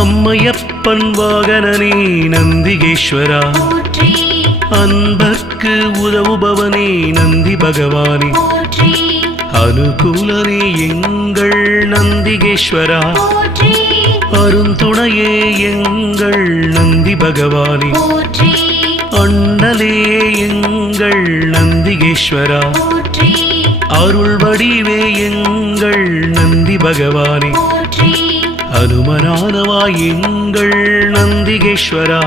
அம்மையப்பன் வாகனனே நந்திகேஸ்வரா, அன்பர்க்கு உதவுபவனே நந்தி பகவானே, அனுகூலனே எங்கள் நந்திகேஸ்வரா, அருந்துணையே எங்கள் நந்தி பகவானே, அண்ணலே எங்கள் நந்திகேஸ்வரா, அருள் வடிவே எங்கள் நந்தி பகவானே, அனுமனானவா எங்கள் நந்திகேஸ்வரா,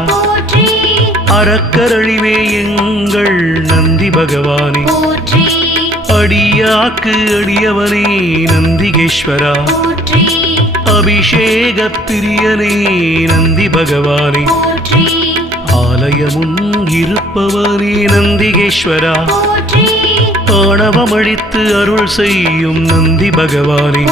அறக்கரழிவே எங்கள் நந்தி பகவானே, அடியாக்கு அடியவனே நந்திகேஸ்வரா, அபிஷேக பிரியனே நந்தி பகவானே, ஆலயமுன் இருப்பவனே நந்திகேஸ்வரா, ஆணவமழித்து அருள் செய்யும் நந்தி பகவானே,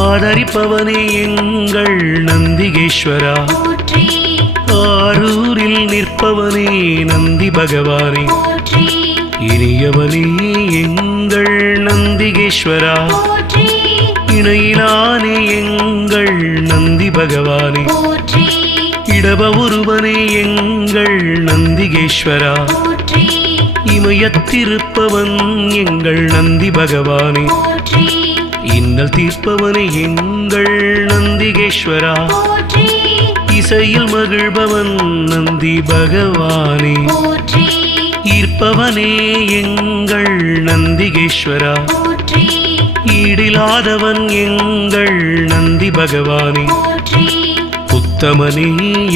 ஆதரிப்பவனே எங்கள் நந்திகேஸ்வரா, ஆரூரில் நிற்பவனே நந்தி பகவானே, இனியவனே எங்கள் நந்திகேஸ்வரா, இணையிலானே எங்கள் நந்தி பகவானே, இடப ஒருவனே எங்கள் நந்திகேஸ்வரா, இமயத்திருப்பவன் எங்கள் நந்தி பகவானே, இன்னல் தீர்ப்பவனே எங்கள் நந்திகேஸ்வரா, இசையில் மகிழ்பவன் நந்தி பகவானே, ஈர்ப்பவனே எங்கள் நந்திகேஸ்வரா, ஈடிலாதவன் எங்கள் நந்தி பகவானே, உத்தமனே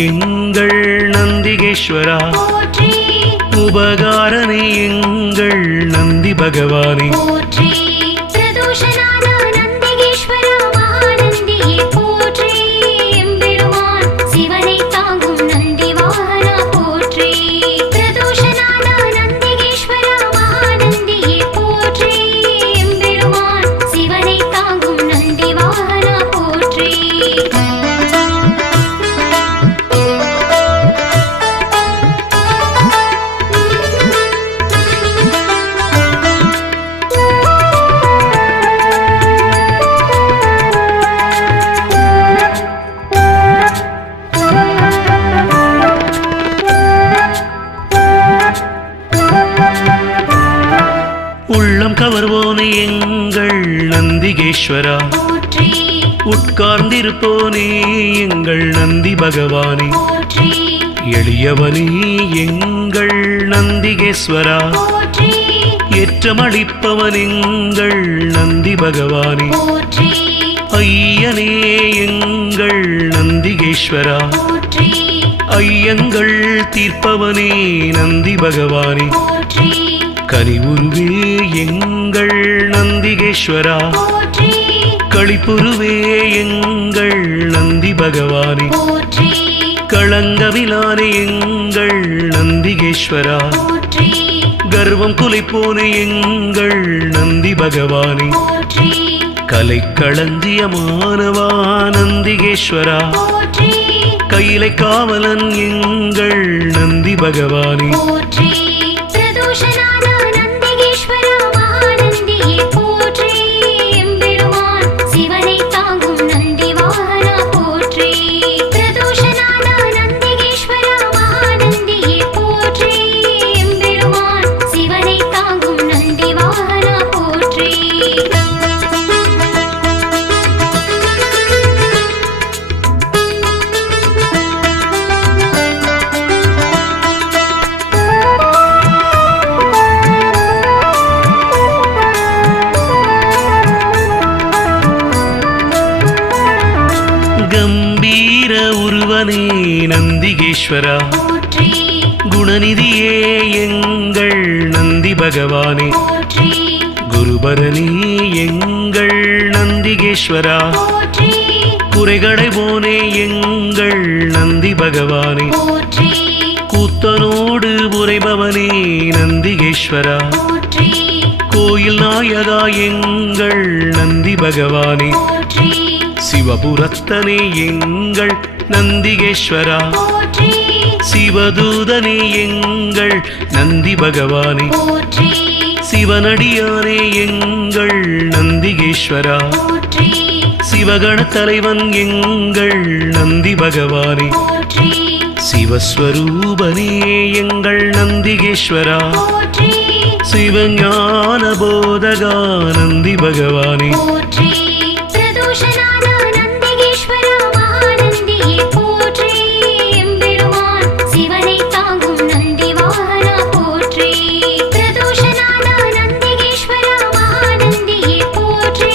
எங்கள் நந்திகேஸ்வரா, உபகாரனே எங்கள் நந்தி பகவானே, உள்ளம் கவர்வோனே எங்கள் நந்திகேஸ்வரா, உட்கார்ந்திருப்போனே எங்கள் நந்தி பகவானே, எளியவனே எங்கள் நந்திகேஸ்வரா, ஏற்றமளிப்பவன் எங்கள் நந்தி பகவானே, ஐயனே எங்கள் நந்திகேஸ்வரா, ஐயங்கள் தீர்ப்பவனே நந்தி பகவானே, கனிவுருவே எங்கள் நந்திகேஸ்வரா, களிப்புருவே எங்கள் நந்தி பகவானே, களங்கமிலானே எங்கள் நந்திகேஸ்வரா, கர்வம் குலைப்போனே எங்கள் நந்தி பகவானே, கலை களஞ்சியமானவா நந்திகேஸ்வரா, கையிலை காவலன் எங்கள் நந்தி பகவானே, சிவனை தாங்கும் நந்தி கம்பீர உருவனே நந்திகேஸ்வரா போற்றி குணநிதியே எங்கள் நந்தி பகவானே போற்றி குருபரனே எங்கள் நந்திகேஸ்வரா போற்றி குறைகளை போனே எங்கள் நந்தி பகவானே போற்றி கூத்தனோடு உரைபவனே நந்திகேஸ்வரா போற்றி கோயில் நாயகா எங்கள் நந்தி பகவானே போற்றி சிவபுரத்தனே எங்கள் நந்திகேஸ்வரா போற்றி சிவதூதனே எங்கள் நந்தி பகவானே போற்றி சிவனடியானே எங்கள் நந்திகேஸ்வரா போற்றி சிவகண தலைவன் எங்கள் நந்தி பகவானே போற்றி சிவஸ்வரூபனே எங்கள் நந்திகேஸ்வரா போற்றி சிவஞான போதகா நந்தி பகவானே போற்றி பிரதோஷநாத நந்திகேஸ்வரா மகாநந்தியே போற்றி எம்பெருமான் சிவனை தாங்கும் நந்தி வாகனா போற்றி பிரதோஷநாத நந்திகேஸ்வரா மகாநந்தியே போற்றி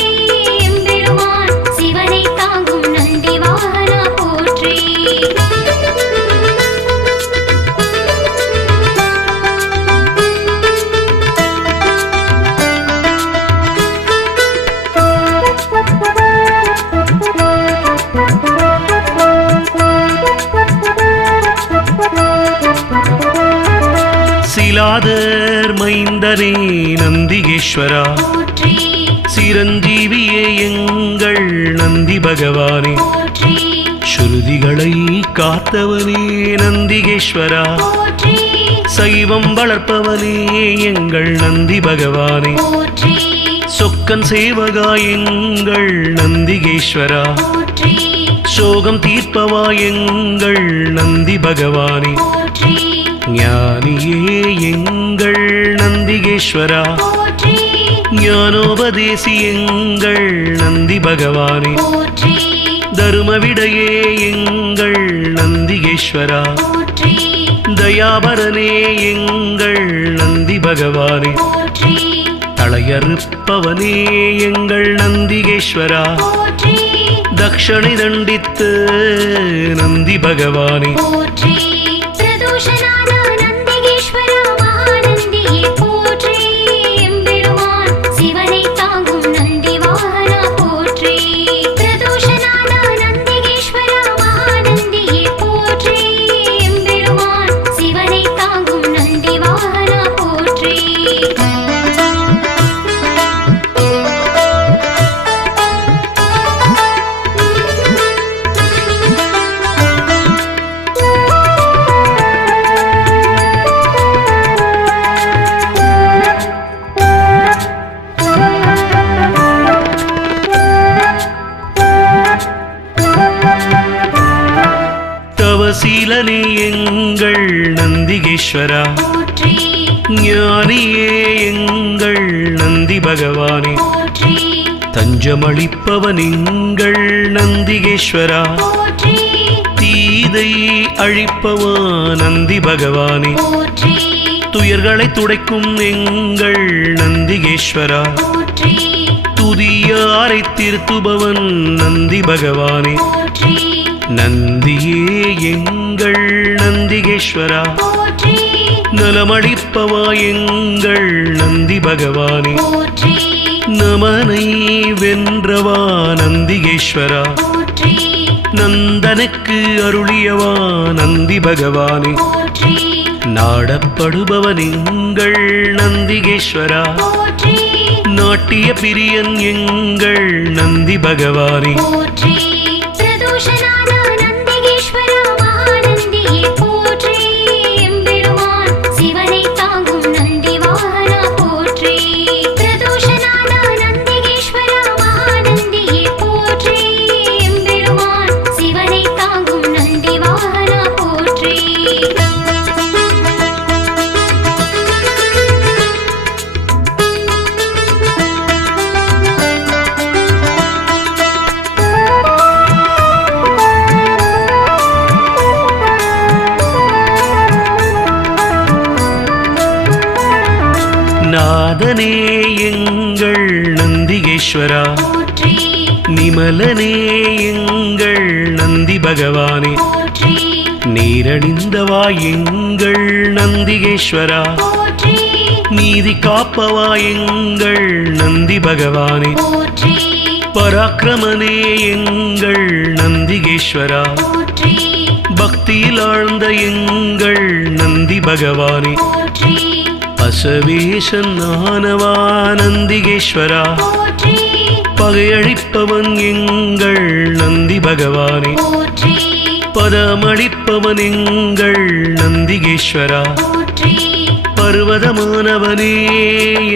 எம்பெருமான் சிவனை தாங்கும் நந்தி வாகனா போற்றி சிலாதர் மைந்தனே நந்திகேஸ்வரா போற்றி சிரஞ்சீவியே எங்கள் நந்தி பகவானே போற்றி ஸ்ருதிகளை காத்தவனே நந்திகேஸ்வரா போற்றி சைவம் வளர்ப்பவனே எங்கள் நந்தி பகவானே போற்றி சொக்கன் சேவகா எங்கள் நந்திகேஸ்வரா போற்றி சோகம் தீர்ப்பவா எங்கள் நந்தி பகவானே போற்றி ஞானியே எங்கள் நந்திகேஸ்வரா போற்றி ஞானோபதேசி எங்கள் நந்தி பகவானே போற்றி தருமவிடையே எங்கள் நந்திகேஸ்வரா போற்றி தயாபரனே எங்கள் நந்தி பகவானே போற்றி தளையறுப்பவனே எங்கள் நந்திகேஸ்வரா போற்றி தக்ஷணை தண்டித்து நந்தி பகவானே போற்றி பிரதோஷநாத நந்திகேஸ்வரா மகாநந்தியே போற்றி எம்பெருமான் சிவனை தாங்கும் நந்தி வாகனா போற்றி பிரதோஷநாத நந்திகேஸ்வரா மகாநந்தியே போற்றி எம்பெருமான் சிவனை தாங்கும் நந்தி வாகனா போற்றி தவசீலனே எங்கள் நந்திகேஸ்வரா போற்றி ஞானியே எங்கள் நந்தி பகவானே போற்றி தஞ்சமளிப்பவன் எங்கள் நந்திகேஸ்வரா போற்றி தீதை அழிப்பவா நந்தி பகவானே போற்றி துயர்களை துடைக்கும் எங்கள் நந்திகேஸ்வரா போற்றி துதியாரை திருத்துபவன் நந்தி பகவானே போற்றி நந்தியே எங்கள் நந்திகேஸ்வரா போற்றி நலமளிப்பவா எங்கள் நந்தி பகவானே போற்றி நமனை வென்றவா நந்திகேஸ்வரா போற்றி நந்தனுக்கு அருளியவா நந்தி பகவானே போற்றி நாடப்படுபவன் எங்கள் நந்திகேஸ்வரா போற்றி நாட்டிய பிரியன் எங்கள் நந்தி பகவானே போற்றி பிரதோஷநாத நந்திகேஸ்வரா மகாநந்தியே போற்றி எம்பெருமான் சிவனை தாங்கும் நந்தி வாகனா போற்றி பிரதோஷநாத நந்திகேஸ்வரா மகாநந்தியே போற்றி எம்பெருமான் சிவனை தாங்கும் நந்தி வாகனா போற்றி நாதனே எங்கள் நந்திகேஸ்வரா போற்றி நிர்மலனே எங்கள் நந்தி பகவானே போற்றி நீரணிந்தவா எங்கள் நந்திகேஸ்வரா போற்றி நீதி காப்பவா எங்கள் நந்தி பகவானே போற்றி பராக்கிரமனே எங்கள் நந்திகேஸ்வரா போற்றி பக்தியில் ஆழ்ந்த எங்கள் நந்தி பகவானே போற்றி அசவேசன் ஆனவா நந்திகேஸ்வரா போற்றி பகையழிப்பவன் எங்கள் நந்தி பகவானே போற்றி பதமளிப்பவன் எங்கள் நந்திகேஸ்வரா போற்றி பர்வதமானவனே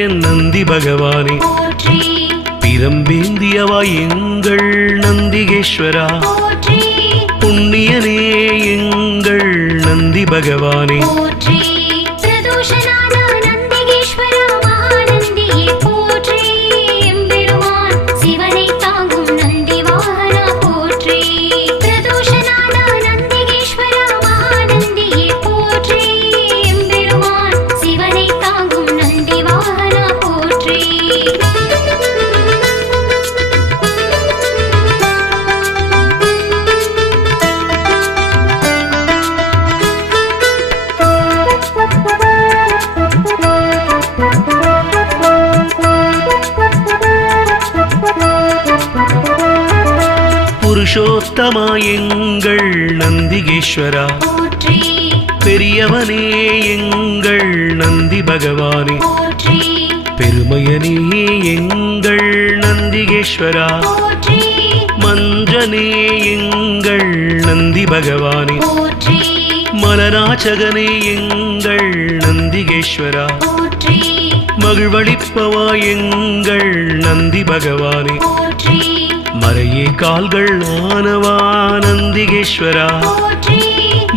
என் நந்தி பகவானே போற்றி பிரம்பேந்தியவா எங்கள் நந்திகேஸ்வரா போற்றி புண்ணியனே எங்கள் நந்தி பகவானே போற்றி பிரதோஷநாத நந்திகேஸ்வரா மகாநந்தியே போற்றி எம்பெருமான் சிவனை தாங்கும் நந்தி வாகனா போற்றி பிரதோஷநாத நந்திகேஸ்வரா மகாநந்தியே போற்றி எம்பெருமான் சிவனை தாங்கும் நந்தி வாகனா போற்றி புருஷோத்தமா எங்கள் நந்திகேஸ்வரா போற்றி பெரியவனே எங்கள் நந்தி பகவானே போற்றி பெருமையனே எங்கள் நந்திகேஸ்வரா போற்றி மஞ்சனே எங்கள் நந்தி பகவானே போற்றி மலராச்சகனே எங்கள் நந்திகேஸ்வரா போற்றி மகிழ்வளிப்பவா எங்கள் நந்தி பகவானே போற்றி மறையே கால்கள் ஆனவா நந்திகேஸ்வரா போற்றி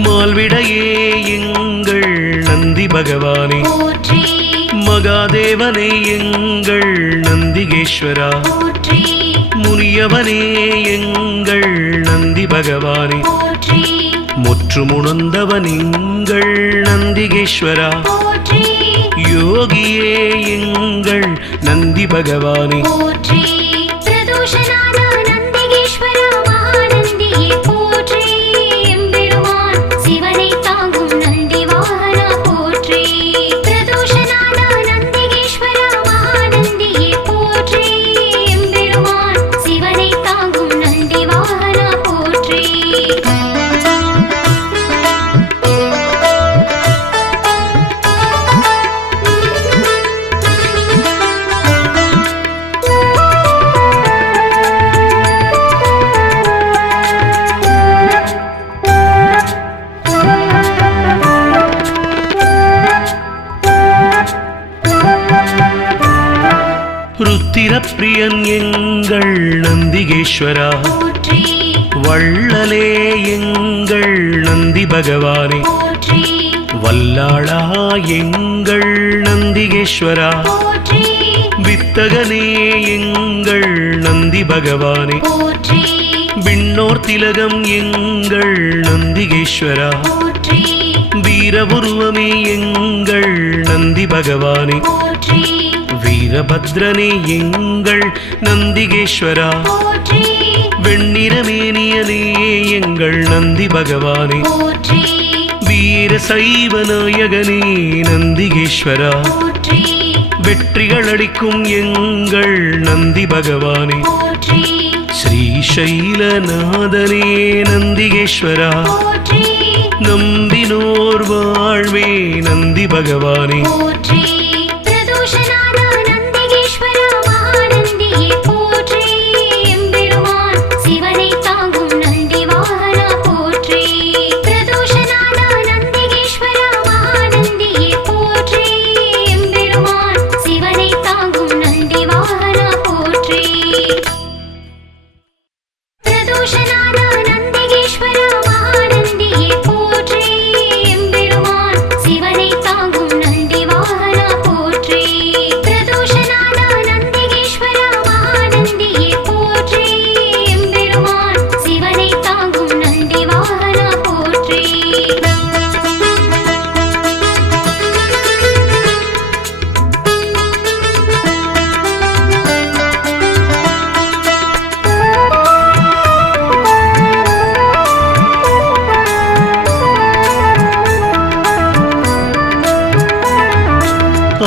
மால்விடையே எங்கள் நந்தி பகவானே போற்றி மகாதேவனே எங்கள் நந்திகேஸ்வரா போற்றி முனியவனே எங்கள் நந்தி பகவானே போற்றி முற்றுமுணர்ந்தவன் எங்கள் நந்திகேஸ்வரா போற்றி யோகியே எங்கள் நந்தி பகவானே போற்றி பிரதோஷநாத நந்திகேஸ்வரா மகாநந்தியே போற்றி எம்பெருமான் சிவனை தாங்கும் நந்தி வாகனா போற்றி பிரதோஷநாத நந்திகேஸ்வரா மகாநந்தியே போற்றி எம்பெருமான் சிவனை தாங்கும் நந்தி வாகனா போற்றி ருத்திரப்பிரியன் எங்கள் நந்திகேஸ்வரா போற்றி வள்ளலே எங்கள் நந்தி பகவானே போற்றி வல்லாளா எங்கள் நந்திகேஸ்வரா போற்றி வித்தகனே எங்கள் நந்தி பகவானே போற்றி விண்ணோர் திலகம் எங்கள் நந்திகேஸ்வரா போற்றி வீரபுருவமே எங்கள் நந்தி பகவானே போற்றி வீரபத்ரனே எங்கள் நந்திகேஸ்வரா போற்றி வெண்ணிறமேனியனே எங்கள் நந்தி பகவானே போற்றி வீர சைவ நாயகனே நந்திகேஸ்வரா போற்றி வெற்றிகள் அளிக்கும் எங்கள் நந்தி பகவானே போற்றி ஸ்ரீசைலநாதனே நந்திகேஸ்வரா போற்றி நம்பினோர் வாழ்வே நந்தி பகவானே போற்றி பிரதோஷநாத நந்திகேஸ்வரா மகாநந்தியே போற்றி எம்பெருமான் சிவனை தாங்கும் நந்தி வாகனா போற்றி பிரதோஷநாத நந்திகேஸ்வரா மகாநந்தியே போற்றி எம்பெருமான் சிவனை தாங்கும் நந்தி வாகனா போற்றி பிரதோஷநாத நந்திகேஸ்வரா மகாநந்தியே போற்றி எம்பெருமான் சிவனை தாங்கும் நந்தி வாகனா போற்றி பிரதோஷநாத நந்திகேஸ்வரா மகாநந்தியே போற்றி எம்பெருமான் சிவனை தாங்கும் நந்தி வாகனா போற்றி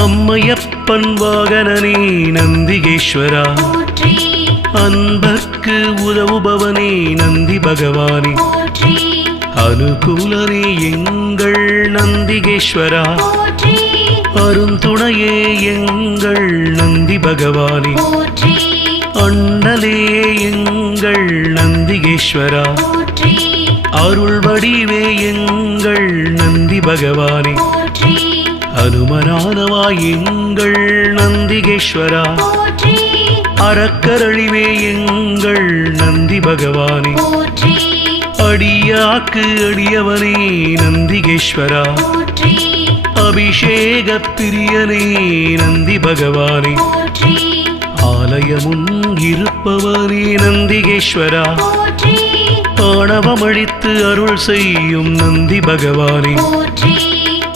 அம்மையப்பன் வாகனனே நந்திகேஸ்வரா, போற்றி அன்பர்க்கு உதவுபவனே நந்தி பகவானே, போற்றி அனுகூலனே எங்கள் நந்திகேஸ்வரா, போற்றி அருந்துணையே எங்கள் நந்தி பகவானே, போற்றி அண்ணலே எங்கள் நந்திகேஸ்வரா, போற்றி அருள் வடிவே எங்கள் நந்தி பகவானே, போற்றி அனுமனானவா எங்கள் நந்திகேஸ்வரா, போற்றி அறக்கரழிவே எங்கள் நந்தி பகவானே, போற்றி அடியாக்கு அடியவனே நந்திகேஸ்வரா, போற்றி அபிஷேக பிரியனே நந்தி பகவானே, போற்றி ஆலயமுன் இருப்பவனே நந்திகேஸ்வரா, போற்றி ஆணவமழித்து அருள் செய்யும் நந்தி பகவானே, போற்றி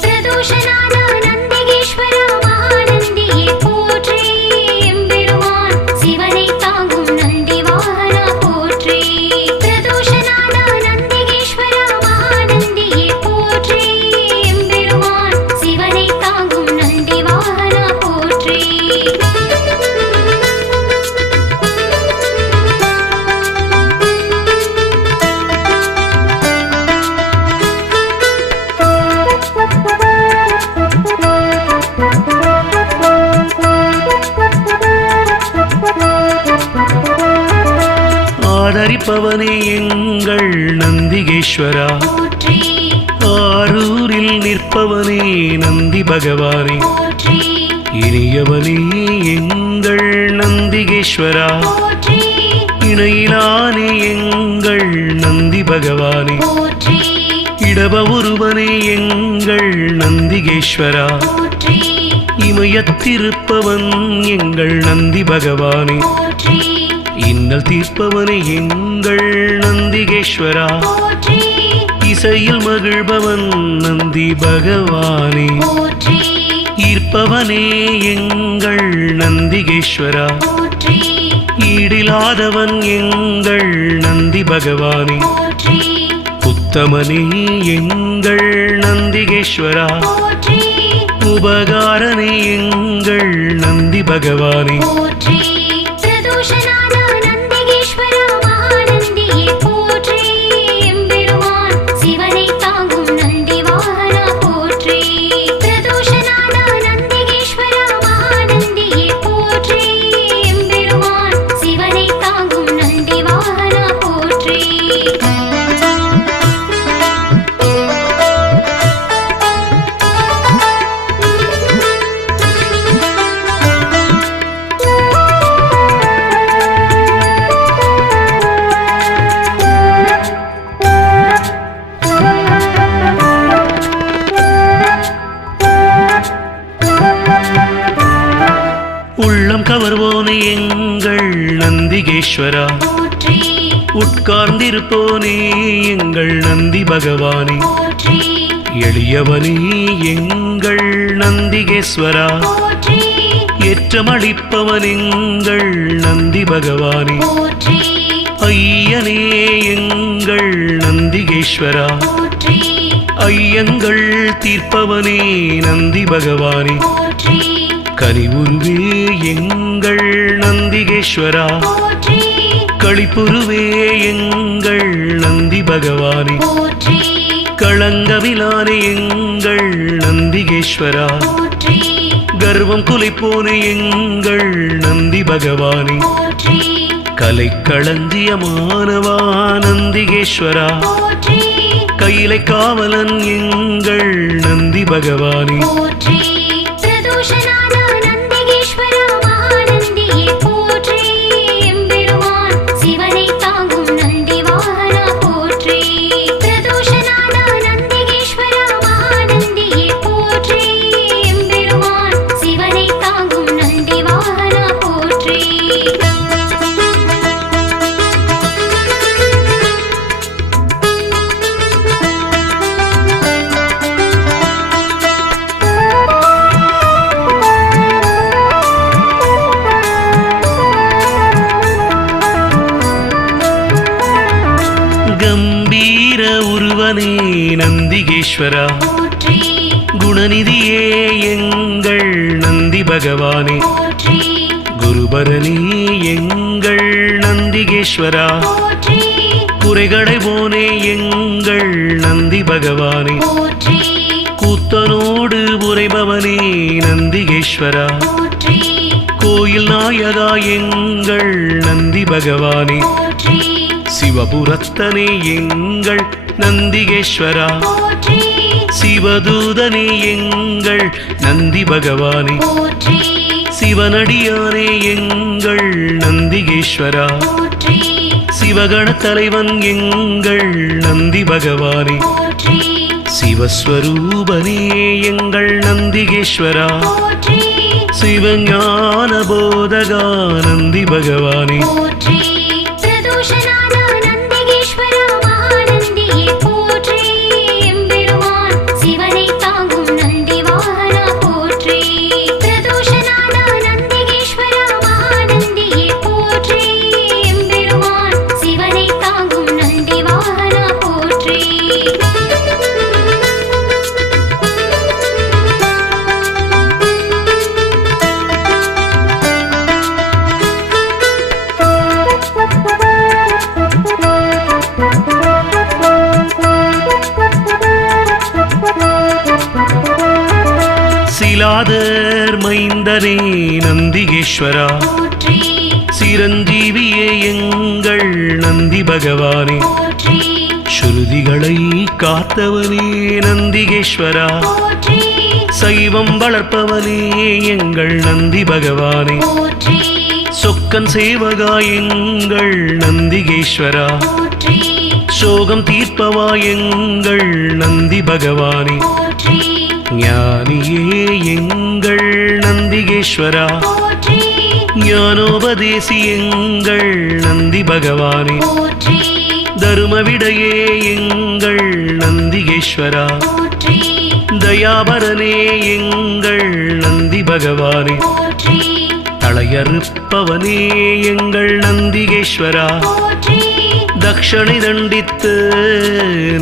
பிரதோஷநாதா நந்திகேஸ்வரா மகாநந்தியே போற்றி எம்பெருமான் சிவனை தாங்கும் நந்தி வாகனா போற்றி பிரதோஷநாதா நந்திகேஸ்வரா மகாநந்தியே போற்றி எம்பெருமான் சிவனை தாங்கும் நந்தி வாகனா போற்றி ஆதரிப்பவனே எங்கள் நந்திகேஸ்வரா, போற்றி ஆரூரில் நிற்பவனே நந்தி பகவானே, போற்றி இனியவனே எங்கள் நந்திகேஸ்வரா, போற்றி இணையிலானே எங்கள் நந்தி பகவானே, போற்றி இடப ஒருவனே எங்கள் நந்திகேஸ்வரா, போற்றி இமயத்திருப்பவன் எங்கள் நந்தி பகவானே, போற்றி இன்னல் தீர்ப்பவனே எங்கள் நந்திகேஸ்வரா, போற்றி இசையில் மகிழ்பவன் நந்தி பகவானே, போற்றி ஈர்ப்பவனே எங்கள் நந்திகேஸ்வரா, போற்றி ஈடிலாதவன் எங்கள் நந்தி பகவானே, போற்றி உத்தமனே எங்கள் நந்திகேஸ்வரா, போற்றி உபகாரனே எங்கள் நந்தி பகவானே, போற்றி பிரதோஷநாதா நந்திகேஸ்வரா மகாநந்தியே போற்றி எம்பெருமான் சிவனை தாங்கும் நந்தி வாகனா போற்றி பிரதோஷநாதா நந்திகேஸ்வரா மகாநந்தியே போற்றி எம்பெருமான் சிவனை தாங்கும் நந்தி வாகனா போற்றி உள்ளம் கவர்வோனே எங்கள் நந்திகேஸ்வரா, போற்றி உட்கார்ந்திருப்போனே எங்கள் நந்தி பகவானே, போற்றி எளியவனே எங்கள் நந்திகேஸ்வரா, போற்றி ஏற்றமளிப்பவன் எங்கள் நந்தி பகவானே, போற்றி ஐயனே எங்கள் நந்திகேஸ்வரா, போற்றி ஐயங்கள் தீர்ப்பவனே நந்தி பகவானே, போற்றி கனிவுருவே எங்கள் நந்திகேஸ்வரா, போற்றி களிப்புருவே எங்கள் நந்தி பகவானே, போற்றி களங்கமிலானே எங்கள் நந்திகேஸ்வரா, போற்றி கர்வம் குலைப்போனே எங்கள் நந்தி பகவானே, போற்றி கலைக்களஞ்சியமானவா நந்திகேஸ்வரா, போற்றி கையிலை காவலன் எங்கள் நந்தி பகவானே, போற்றி பிரதோஷநாதா நந்திகேஸ்வரா மகாநந்தியே போற்றி எம்பெருமான் சிவனை தாங்கும் நந்தி வாகனா போற்றி பிரதோஷநாதா நந்திகேஸ்வரா மகாநந்தியே போற்றி எம்பெருமான் சிவனை தாங்கும் நந்தி வாகனா போற்றி கம்பீர உருவனே நந்திகேஸ்வரா, போற்றி குணநிதியே எங்கள் நந்தி பகவானே போற்றி குருபரனே எங்கள் நந்திகேஸ்வரா போற்றி குறைகளை போனே எங்கள் நந்தி பகவானே போற்றி கூத்தனோடு உரைபவனே நந்திகேஸ்வரா போற்றி கோயில் நாயகா எங்கள் நந்தி பகவானே போற்றி சிவபுரத்தனே எங்கள் நந்திகேஸ்வரா போற்றி சிவதூதனே எங்கள் நந்தி பகவானே போற்றி சிவனடியானே எங்கள் நந்திகேஸ்வரா போற்றி சிவகண தலைவன் எங்கள் நந்தி பகவானே போற்றி சிவஸ்வரூபனே எங்கள் நந்திகேஸ்வரா போற்றி சிவஞான போதகா நந்தி பகவானே போற்றி பிரதோஷநாத நந்திகேஸ்வரா மகாநந்தியே போற்றி எம்பெருமான் சிவனை தாங்கும் நந்தி வாகனா போற்றி பிரதோஷநாத நந்திகேஸ்வரா மகாநந்தியே போற்றி எம்பெருமான் சிவனை தாங்கும் நந்தி வாகனா போற்றி சிலாதர் மைந்தனே நந்திகேஸ்வரா போற்றி சிரஞ்சீவியே எங்கள் நந்தி பகவானே போற்றி ஸ்ருதிகளை காத்தவனே நந்திகேஸ்வரா போற்றி சைவம் வளர்ப்பவனே எங்கள் நந்தி பகவானே போற்றி சொக்கன் சேவகா எங்கள் நந்திகேஸ்வரா போற்றி சோகம் தீர்ப்பவா எங்கள் நந்தி பகவானே போற்றி ஞானியே எங்கள் நந்திகேஸ்வரா போற்றி ஞானோபதேசி எங்கள் நந்தி பகவானே போற்றி தருமவிடையே எங்கள் நந்திகேஸ்வரா போற்றி தயாபரனே எங்கள் நந்தி பகவானே போற்றி தளையறுப்பவனே எங்கள் நந்திகேஸ்வரா போற்றி தக்ஷணை தண்டித்து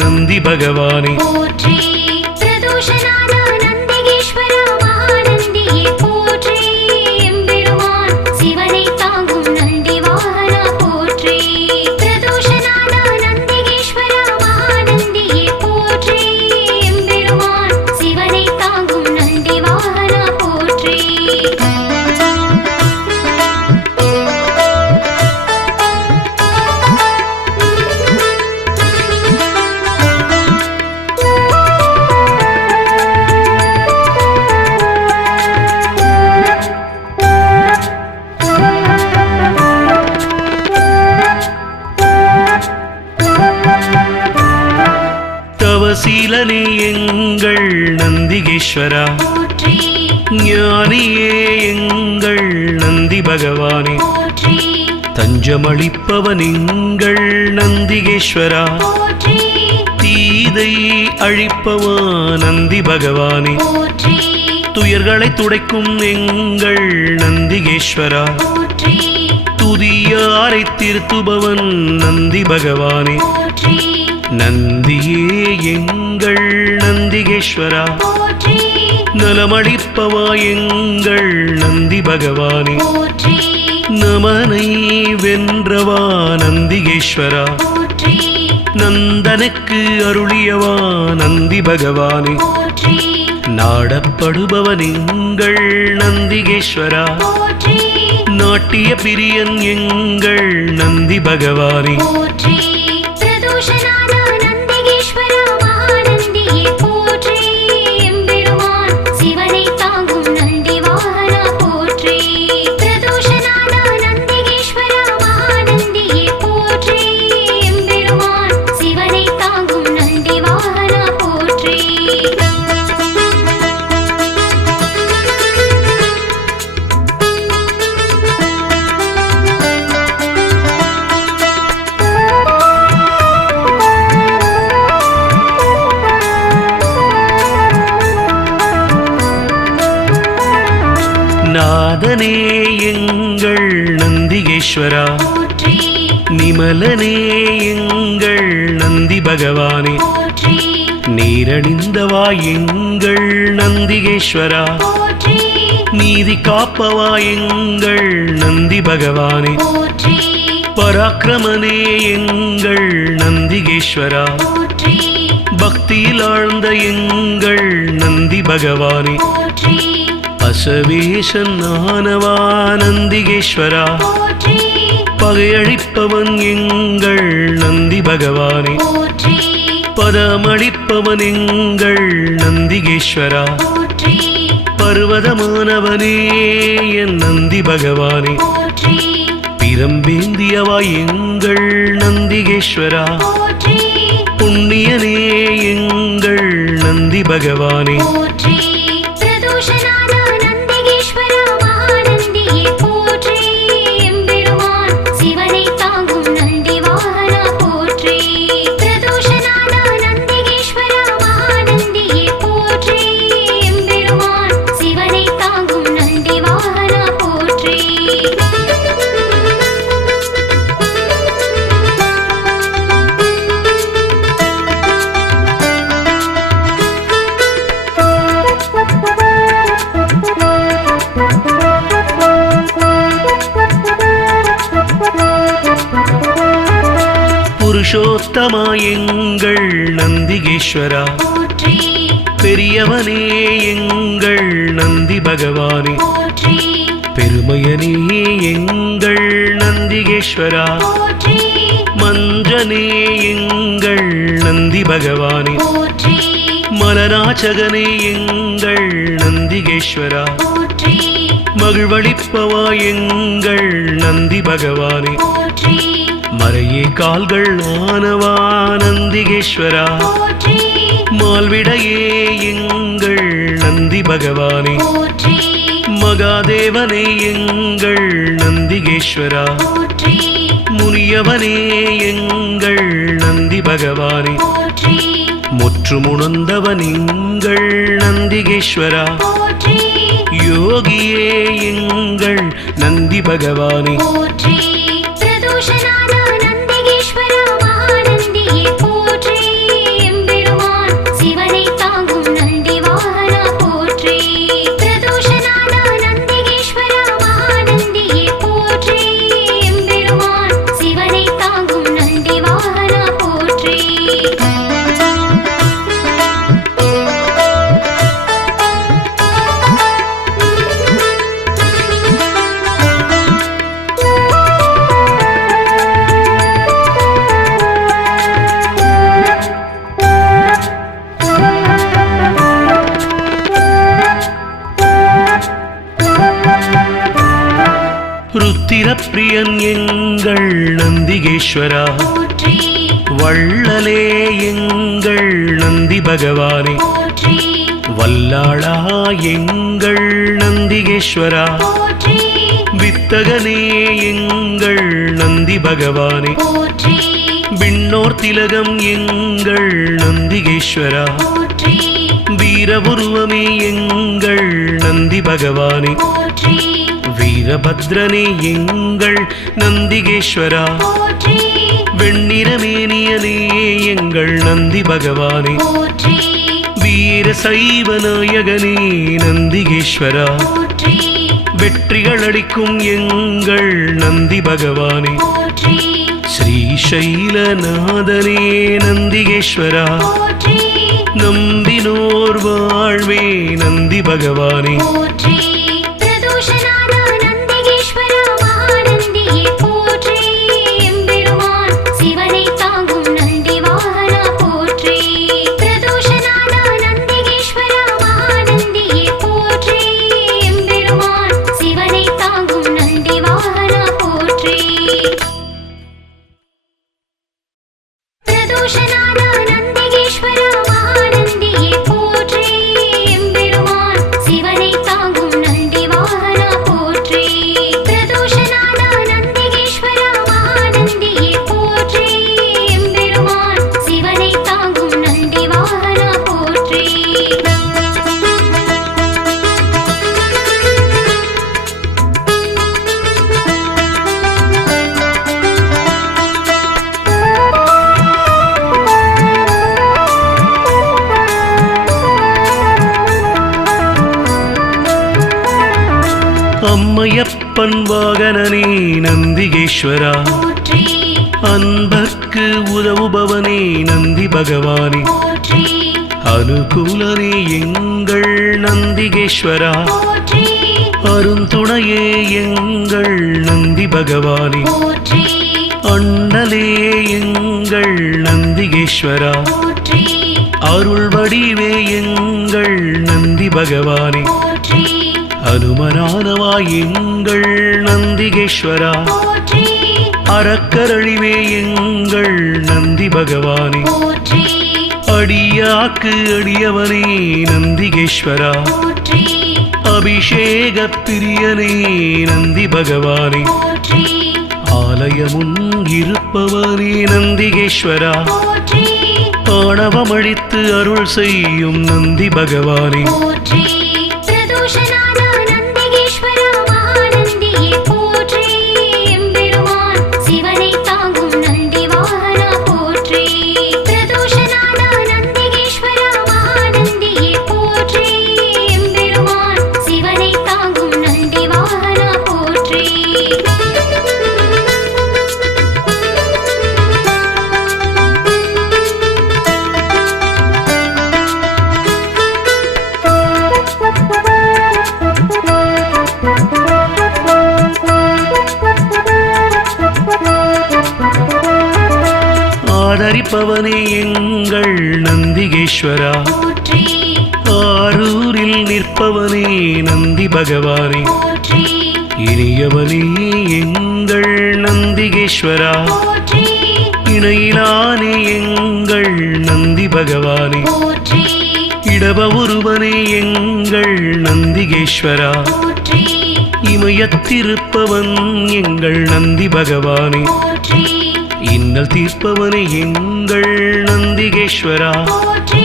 நந்தி பகவானே போற்றி பிரதோஷநாத நந்திகேஸ்வரா மகாநந்தியே போற்றி எம்பெருமான் சிவனை தாங்கும் நந்தி வாகனா போற்றி பிரதோஷநாத நந்திகேஸ்வரா மகாநந்தியே போற்றி எம்பெருமான் சிவனை தாங்கும் நந்தி வாகனா போற்றி தவசீலனே எங்கள் நந்திகேஸ்வரா போற்றி ஞானியே எங்கள் நந்தி பகவானே போற்றி தஞ்சமளிப்பவன் எங்கள் நந்திகேஸ்வரா போற்றி தீதை அழிப்பவா நந்தி பகவானே போற்றி துயர்களை துடைக்கும் எங்கள் நந்திகேஸ்வரா போற்றி துதியாரை திருத்துபவன் நந்தி பகவானே போற்றி நந்தியே எங்கள் நந்திகேஸ்வரா போற்றி நலமளிப்பவா எங்கள் நந்தி பகவானே போற்றி நமனை வென்றவா நந்திகேஸ்வரா போற்றி நந்தனுக்கு அருளியவா நந்தி பகவானே போற்றி நாடப்படுபவன் எங்கள் நந்திகேஸ்வரா போற்றி நாட்டிய பிரியன் எங்கள் நந்தி பகவானே போற்றி பிரதோஷநாத நந்திகேஸ்வரா மகாநந்தியே போற்றி எம்பெருமான் சிவனை தாங்கும் நந்தி வாகனா போற்றி பிரதோஷநாத நந்திகேஸ்வரா மகாநந்தியே போற்றி எம்பெருமான் சிவனை தாங்கும் நந்தி வாகனா போற்றி நாதனே எங்கள் நந்திகேஸ்வரா போற்றி நிமலனே எங்கள் நந்தி பகவானே போற்றி நீரணிந்தவா எங்கள் நந்திகேஸ்வரா, போற்றி நீதி காப்பவா எங்கள் நந்தி பகவானே, போற்றி பராக்கிரமனே எங்கள் நந்திகேஸ்வரா, போற்றி பக்தியில் ஆழ்ந்த எங்கள் நந்தி பகவானே, போற்றி அசவேசன் ஆனவா நந்திகேஸ்வரா, போற்றி பகையழிப்பவன் எங்கள் நந்தி பகவானே, போற்றி பதமளிப்பவன் எங்கள் நந்திகேஸ்வரா, போற்றி பர்வதமானவனே என் நந்தி பகவானே, போற்றி பிரம்பேந்தியவா எங்கள் நந்திகேஸ்வரா, போற்றி புண்ணியனே எங்கள் நந்தி பகவானே, போற்றி பிரதோஷநாத நந்திகேஸ்வரா மகாநந்தியே போற்றி எம்பெருமான் சிவனை தாங்கும் நந்தி வாகனா போற்றி பிரதோஷநாத நந்திகேஸ்வரா மகாநந்தியே போற்றி எம்பெருமான் சிவனை தாங்கும் நந்தி வாகனா போற்றி புருஷோத்தமா எங்கள் நந்திகேஸ்வரா, போற்றி பெரியவனே எங்கள் நந்தி பகவானே, போற்றி பெருமையனே எங்கள் நந்திகேஸ்வரா, போற்றி மஞ்சனே எங்கள் நந்தி பகவானே, போற்றி மலராச்சகனே எங்கள் நந்திகேஸ்வரா, போற்றி மகிழ்வளிப்பவா எங்கள் நந்தி பகவானே, போற்றி மறையே கால்கள் ஆனவா நந்திகேஸ்வரா, போற்றி மால்விடையே எங்கள் நந்தி பகவானே, போற்றி மகாதேவனே எங்கள் நந்திகேஸ்வரா, போற்றி முனியவனே எங்கள் நந்தி பகவானே, போற்றி முற்றுமுணர்ந்தவன் எங்கள் நந்திகேஸ்வரா, போற்றி யோகியே எங்கள் நந்தி பகவானே, போற்றி பிரதோஷநாத நந்திகேஸ்வரா மகாநந்தியே போற்றி எம்பெருமான் சிவனை தாங்கும் நந்தி வாகனா போற்றி பிரதோஷநாத நந்திகேஸ்வரா மகாநந்தியே போற்றி எம்பெருமான் சிவனை தாங்கும் நந்தி வாகனா போற்றி ருத்திரப்பிரியன் எங்கள் நந்திகேஸ்வரா, போற்றி வள்ளலே எங்கள் நந்தி பகவானே, போற்றி வல்லாளா எங்கள் நந்திகேஸ்வரா, போற்றி வித்தகனே எங்கள் நந்தி பகவானே, போற்றி விண்ணோர் திலகம் எங்கள் நந்திகேஸ்வரா, போற்றி வீரபுருவமே எங்கள் நந்தி பகவானே, போற்றி வீரபத்ரனே எங்கள் நந்திகேஸ்வரா, போற்றி வெண்ணிறமேனியனே எங்கள் நந்தி பகவானே, போற்றி வீர சைவ நாயகனே நந்திகேஸ்வரா, போற்றி வெற்றிகள் அளிக்கும் எங்கள் நந்தி பகவானே, போற்றி ஸ்ரீசைலநாதனே நந்திகேஸ்வரா, போற்றி நம்பினோர் வாழ்வே நந்தி பகவானே, போற்றி பிரதோஷநாத நந்திகேஸ்வரா மகாநந்தியே போற்றி எம்பெருமான் சிவனை தாங்கும் நந்தி வாகனா போற்றி பிரதோஷநாத நந்திகேஸ்வரா மகாநந்தியே போற்றி எம்பெருமான் சிவனை தாங்கும் நந்தி வாகனா போற்றி பிரதோஷநாத நந்திகேஸ்வரா மகாநந்தியே போற்றி எம்பெருமான் சிவனை தாங்கும் நந்தி வாகனா போற்றி பிரதோஷநாத நந்திகேஸ்வரா மகாநந்தியே போற்றி எம்பெருமான் சிவனை தாங்கும் நந்தி வாகனா போற்றி அம்மையப்பன் வாகனனே நந்திகேஸ்வரா, போற்றி அன்பர்க்கு உதவுபவனே நந்தி பகவானே, போற்றி அனுகூலனே எங்கள் நந்திகேஸ்வரா, போற்றி அருந்துணையே எங்கள் நந்தி பகவானே, போற்றி அண்ணலே எங்கள் நந்திகேஸ்வரா, போற்றி அருள் வடிவே எங்கள் நந்தி பகவானே, போற்றி அனுமனானவா எங்கள் நந்திகேஸ்வரா, போற்றி அறக்கரழிவே எங்கள் நந்தி பகவானே, போற்றி அடியாக்கு அடியவனே நந்திகேஸ்வரா, போற்றி அபிஷேக பிரியனே நந்தி பகவானே, போற்றி ஆலயமுன் இருப்பவனே நந்திகேஸ்வரா, போற்றி ஆணவமழித்து அருள் செய்யும் நந்தி பகவானே, போற்றி பிரதோஷநாத நந்திகேஸ்வரா மகாநந்தியே போற்றி எம்பெருமான் சிவனை தாங்கும் நந்தி வாகனா போற்றி பிரதோஷநாத நந்திகேஸ்வரா மகாநந்தியே போற்றி எம்பெருமான் சிவனை தாங்கும் நந்தி வாகனா போற்றி ஆதரிப்பவனே எங்கள் நந்திகேஸ்வரா, போற்றி ஆரூரில் நிற்பவனே நந்தி பகவானே, போற்றி இனியவனே எங்கள் நந்திகேஸ்வரா, போற்றி இணையிலானே எங்கள் நந்தி பகவானே, போற்றி இடப ஒருவனே எங்கள் நந்திகேஸ்வரா, போற்றி இமயத்திருப்பவன் எங்கள் நந்தி பகவானே, போற்றி இன்னல் தீர்ப்பவனே எங்கள் நந்திகேஸ்வரா, போற்றி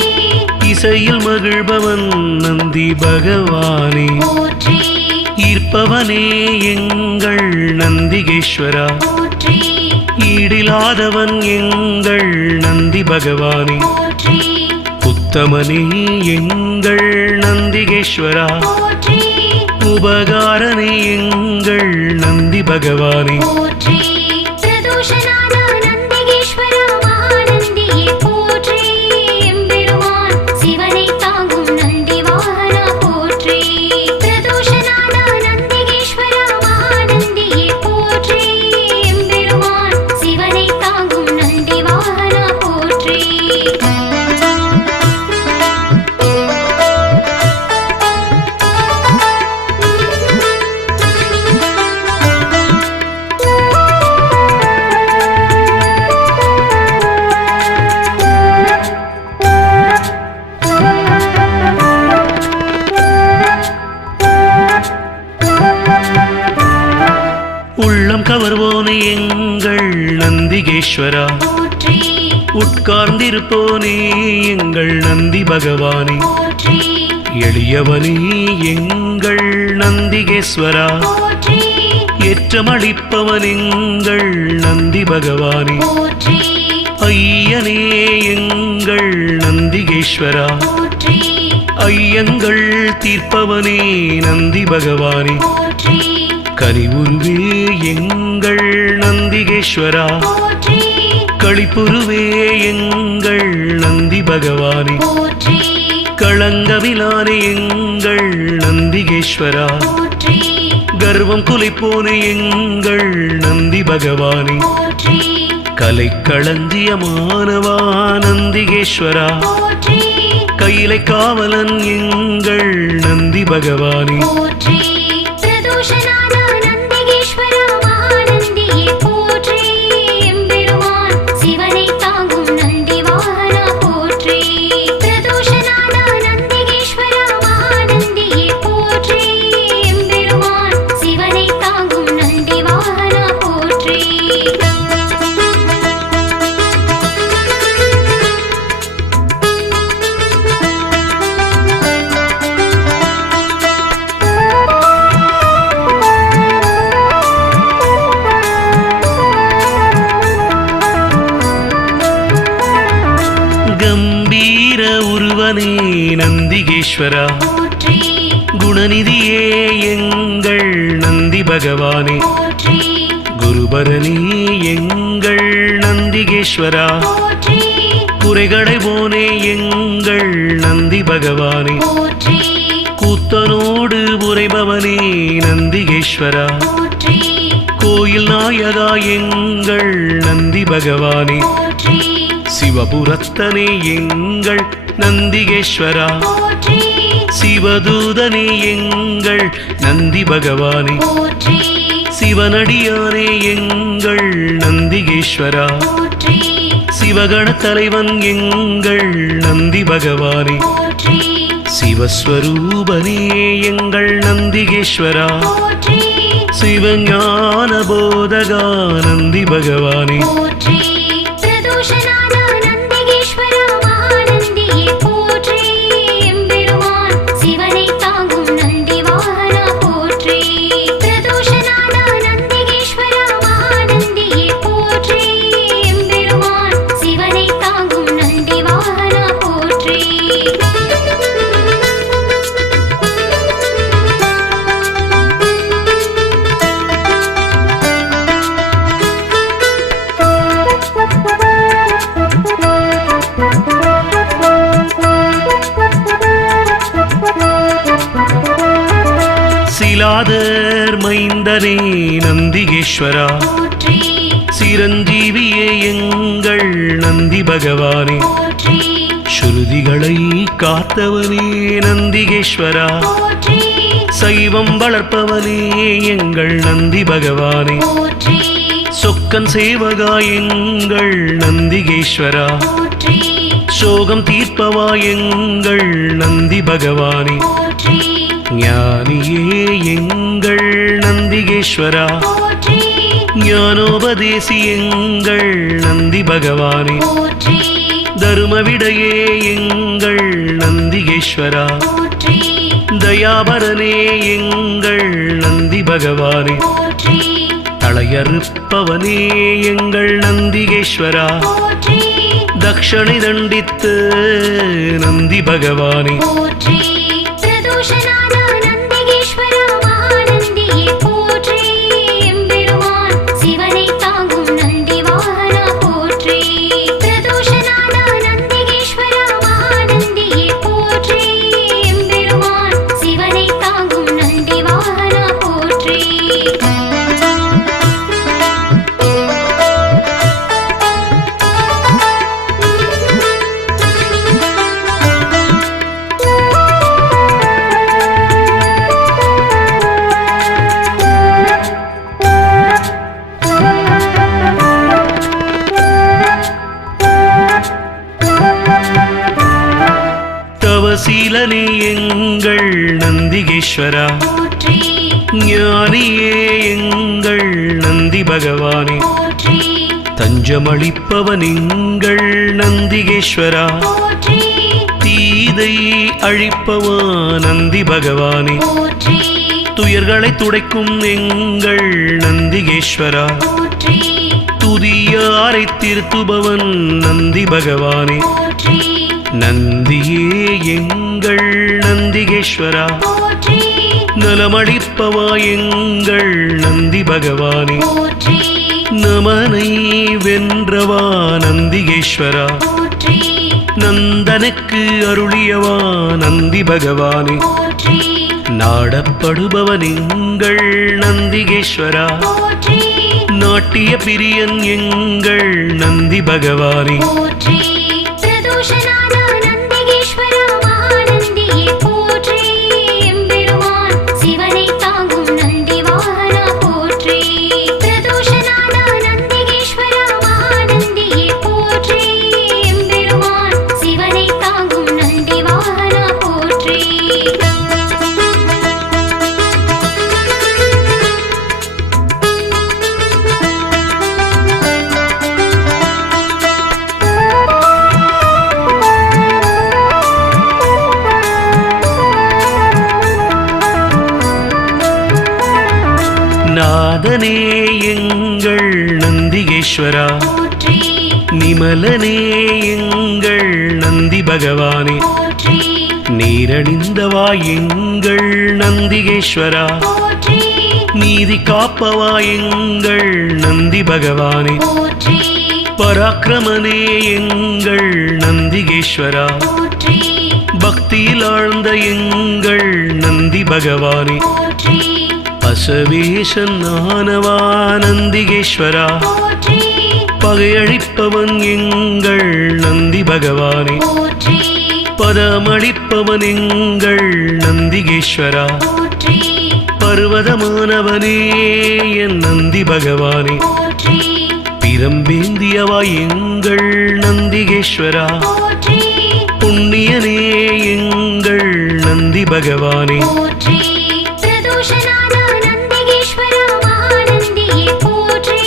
இசையில் மகிழ்பவன் நந்தி பகவானே, போற்றி ஈர்ப்பவனே எங்கள் நந்திகேஸ்வரா, போற்றி ஈடிலாதவன் எங்கள் நந்தி பகவானே, போற்றி உத்தமனே எங்கள் நந்திகேஸ்வரா, போற்றி உபகாரனே எங்கள் நந்தி பகவானே, போற்றி பிரதோஷநாத நந்திகேஸ்வரா மகாநந்தியே போற்றி எம்பெருமான் சிவனை தாங்கும் நந்தி வாகனா போற்றி பிரதோஷநாத நந்திகேஸ்வரா மகாநந்தியே போற்றி எம்பெருமான் சிவனை தாங்கும் நந்தி வாகனா போற்றி உள்ளம் கவர்வோனே எங்கள் நந்திகேஸ்வரா, போற்றி உட்கார்ந்திருப்போனே எங்கள் நந்தி பகவானே, போற்றி எளியவனே எங்கள் நந்திகேஸ்வரா, போற்றி ஏற்றமளிப்பவன் எங்கள் நந்தி பகவானே, போற்றி ஐயனே எங்கள் நந்திகேஸ்வரா, போற்றி ஐயங்கள் தீர்ப்பவனே நந்தி பகவானே, போற்றி கனிவுருவே எங்கள் நந்திகேஸ்வரா, போற்றி களிப்புருவே எங்கள் நந்தி பகவானே, போற்றி களங்கமிலானே எங்கள் நந்திகேஸ்வரா, போற்றி கர்வம் குலைப்போனே எங்கள் நந்தி பகவானே, போற்றி கலைக்களஞ்சியமானவா நந்திகேஸ்வரா, போற்றி கையிலை காவலன் எங்கள் நந்தி பகவானே, போற்றி பிரதோஷநாத நந்திகேஸ்வரா மகாநந்தியே போற்றி எம்பெருமான் சிவனை தாங்கும் நந்தி வாகனா போற்றி பிரதோஷநாத நந்திகேஸ்வரா மகாநந்தியே போற்றி எம்பெருமான் சிவனை தாங்கும் நந்தி வாகனா போற்றி கம்பீர உருவனே நந்திகேஸ்வரா, போற்றி குணநிதியே எங்கள் நந்தி பகவானே போற்றி குருபரணி எங்கள் நந்திகேஸ்வரா போற்றி குறைகளை போனே எங்கள் நந்தி பகவானே போற்றி கூத்தனோடு உரைபவனே நந்திகேஸ்வரா போற்றி கோயில் நாயகா எங்கள் நந்தி பகவானே போற்றி சிவபுரத்தனே எங்கள் நந்திகேஸ்வரா போற்றி சிவதூதனே எங்கள் நந்தி பகவானே போற்றி சிவனடியானே எங்கள் நந்திகேஸ்வரா போற்றி சிவகண தலைவன் எங்கள் நந்தி பகவானே போற்றி சிவஸ்வரூபனே எங்கள் நந்திகேஸ்வரா போற்றி சிவஞான போதகா நந்தி பகவானே போற்றி பிரதோஷநாத நந்திகேஸ்வர மகாநந்தியே போற்றி எம்பெருமான் சிவனை தாங்கும் நந்தி வாகனா போற்றி பிரதோஷநாத நந்திகேஸ்வர மகாநந்தியே போற்றி எம்பெருமான் சிவனை தாங்கும் நந்தி வாகனா போற்றி சிலாதர் மைந்தனே நந்திகேஸ்வரா போற்றி சிரஞ்சீவியே எங்கள் நந்தி பகவானே போற்றி ஸ்ருதிகளை காத்தவனே நந்திகேஸ்வரா போற்றி சைவம் வளர்ப்பவனே எங்கள் நந்தி பகவானே போற்றி சொக்கன் சேவகா எங்கள் நந்திகேஸ்வரா போற்றி சோகம் தீர்ப்பவா எங்கள் நந்தி பகவானே போற்றி ஞானியே எங்கள் நந்திகேஸ்வரா போற்றி ஞானோபதேசி எங்கள் நந்தி பகவானே போற்றி தருமவிடையே எங்கள் நந்திகேஸ்வரா போற்றி தயாபரனே எங்கள் நந்தி பகவானே போற்றி தலையறுப்பவனே எங்கள் நந்திகேஸ்வரா போற்றி தக்ஷணை தண்டித்து நந்தி பகவானே போற்றி பிரதோஷநாத நந்திகேஸ்வர மகாநந்தியே போற்றி எம்பெருமான் சிவனை தாங்கும் நந்தி வாகனா போற்றி பிரதோஷநாத நந்திகேஸ்வர மகாநந்தியே போற்றி எம்பெருமான் சிவனை தாங்கும் நந்தி வாகனா போற்றி தவசீலனே எங்கள் நந்திகேஸ்வரா போற்றி ஞானியே எங்கள் நந்தி பகவானே போற்றி தஞ்சமளிப்பவன் எங்கள் நந்திகேஸ்வரா போற்றி தீதை அழிப்பவா நந்தி பகவானே போற்றி துயர்களை துடைக்கும் எங்கள் நந்திகேஸ்வரா போற்றி துதியாரை திருத்துபவன் நந்தி பகவானே போற்றி நந்தியே எங்கள் நந்திகேஸ்வரா போற்றி நலமளிப்பவா எங்கள் நந்தி பகவானே போற்றி நமனை வென்றவா நந்திகேஸ்வரா போற்றி நந்தனுக்கு அருளியவா நந்தி பகவானே போற்றி நாடப்படுபவன் எங்கள் நந்திகேஸ்வரா போற்றி நாட்டிய பிரியன் எங்கள் நந்தி பகவானே போற்றி பிரதோஷநாத நந்திகேஸ்வர மகாநந்தியே போற்றி எம்பெருமான் சிவனை தாங்கும் நந்தி வாகனா போற்றி பிரதோஷநாத நந்திகேஸ்வர மகாநந்தியே போற்றி எம்பெருமான் சிவனை தாங்கும் நந்தி வாகனா போற்றி நாதனே எங்கள் நந்திகேஸ்வரா போற்றி நிமலனே எங்கள் நந்தி பகவானே போற்றி நீரணிந்தவா எங்கள் நந்திகேஸ்வரா, போற்றி நீதி காப்பவா எங்கள் நந்தி பகவானே, போற்றி பராக்கிரமனே எங்கள் நந்திகேஸ்வரா, போற்றி பக்தியில் ஆழ்ந்த எங்கள் நந்தி பகவானே, போற்றி பசவேசன் ஆனவா நந்திகேஸ்வரா, போற்றி பகையழிப்பவன் எங்கள் நந்தி பகவானே, போற்றி பதமளிப்பவன் எங்கள் நந்திகேஸ்வரா, போற்றி பர்வதமானவனே என் நந்தி பகவானே, போற்றி பிரம்பேந்தியவா எங்கள் நந்திகேஸ்வரா, போற்றி புண்ணியனே எங்கள் நந்தி பகவானே, போற்றி பிரதோஷநாத நந்திகேஸ்வர மகாநந்தியே போற்றி